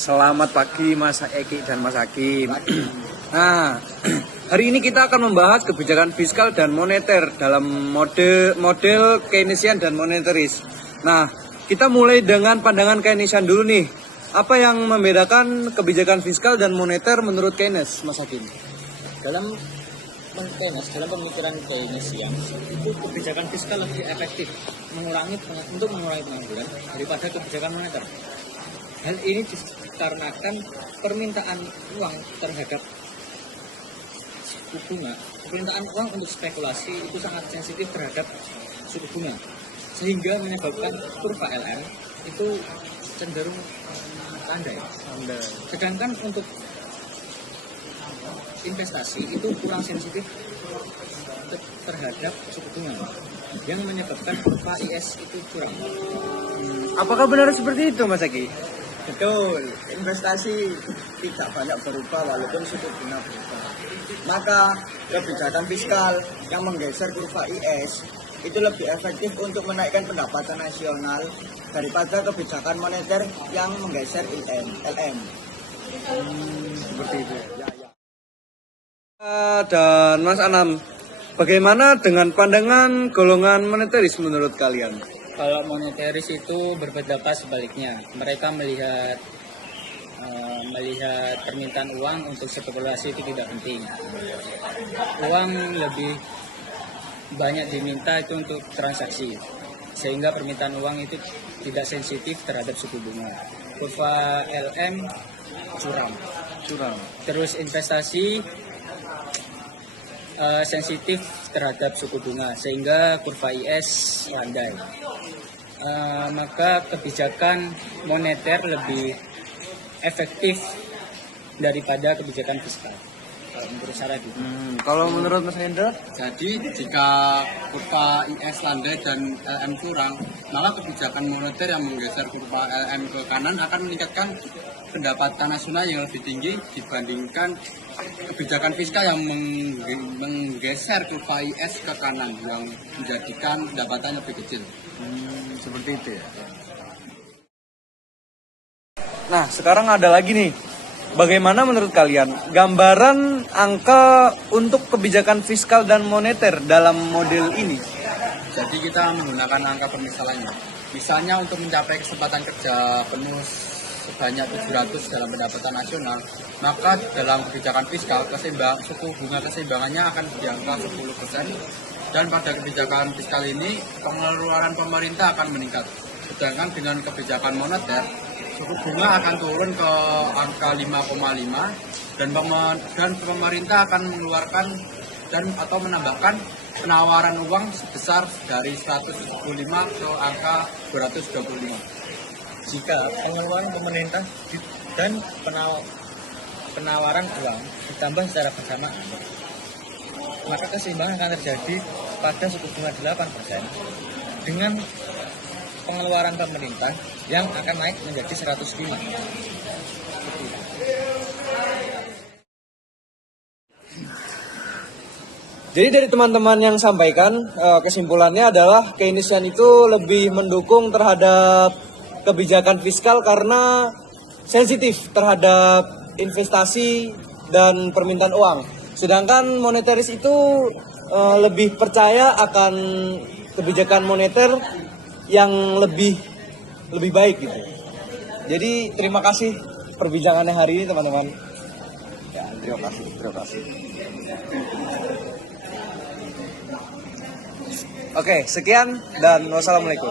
Selamat pagi Mas Eki dan Mas Hakim. Nah, hari ini kita akan membahas kebijakan fiskal dan moneter dalam model Keynesian dan monetaris. Nah, kita mulai dengan pandangan Keynesian dulu nih. Apa yang membedakan kebijakan fiskal dan moneter menurut Keynes, Mas Hakim? Dalam pemikiran Keynesian itu kebijakan fiskal lebih efektif untuk mengurangi pengangguran daripada kebijakan moneter. Hal ini dikarenakan permintaan uang terhadap suku bunga, permintaan uang untuk spekulasi itu sangat sensitif terhadap suku bunga, sehingga menyebabkan kurva LM itu cenderung landai. Sedangkan untuk investasi itu kurang sensitif terhadap suku bunga, yang menyebabkan kurva IS itu curang. Apakah benar seperti itu, Mas Eki? Betul, investasi tidak banyak berubah walaupun suku bunga berubah. Maka kebijakan fiskal yang menggeser kurva IS itu lebih efektif untuk menaikkan pendapatan nasional daripada kebijakan moneter yang menggeser LM. Seperti itu. Dan Mas Anam, bagaimana dengan pandangan golongan monetaris menurut kalian? Kalau monetaris itu berpendapat sebaliknya. Mereka melihat permintaan uang untuk spekulasi itu tidak penting. Uang lebih banyak diminta itu untuk transaksi, sehingga permintaan uang itu tidak sensitif terhadap suku bunga. Kurva LM curam. Terus investasi sensitif terhadap suku bunga, sehingga kurva IS landai. Maka kebijakan moneter lebih efektif daripada kebijakan fiskal. Kalau menurut saya gitu. Kalau menurut Mas Hendra? Jadi jika kurva IS landai dan LM curang, maka kebijakan moneter yang menggeser kurva LM ke kanan akan meningkatkan pendapatan nasional yang lebih tinggi dibandingkan kebijakan fiskal yang menggeser kurva IS ke kanan yang menjadikan pendapatan lebih kecil. Seperti itu ya. Nah, sekarang ada lagi nih. Bagaimana menurut kalian gambaran angka untuk kebijakan fiskal dan moneter dalam model ini? Jadi kita menggunakan angka permisalannya. Misalnya untuk mencapai kesempatan kerja penuh sebanyak 700 dalam pendapatan nasional, maka dalam kebijakan fiskal suku bunga keseimbangannya akan di angka 10%, dan pada kebijakan fiskal ini pengeluaran pemerintah akan meningkat. Sedangkan dengan kebijakan moneter, suku bunga akan turun ke angka 5,5 dan pemerintah akan mengeluarkan atau menambahkan penawaran uang sebesar dari 175 ke angka 225. Jika pengeluaran pemerintah dan penawaran uang ditambah secara bersamaan, maka keseimbangan akan terjadi pada suku bunga 8% dengan pengeluaran pemerintah yang akan naik menjadi 105. Jadi dari teman-teman yang sampaikan, kesimpulannya adalah Keynesian itu lebih mendukung terhadap kebijakan fiskal karena sensitif terhadap investasi dan permintaan uang. Sedangkan monetaris itu lebih percaya akan kebijakan moneter yang lebih baik gitu. Jadi terima kasih perbincangannya hari ini teman-teman. Ya, terima kasih. Oke, sekian dan wassalamualaikum.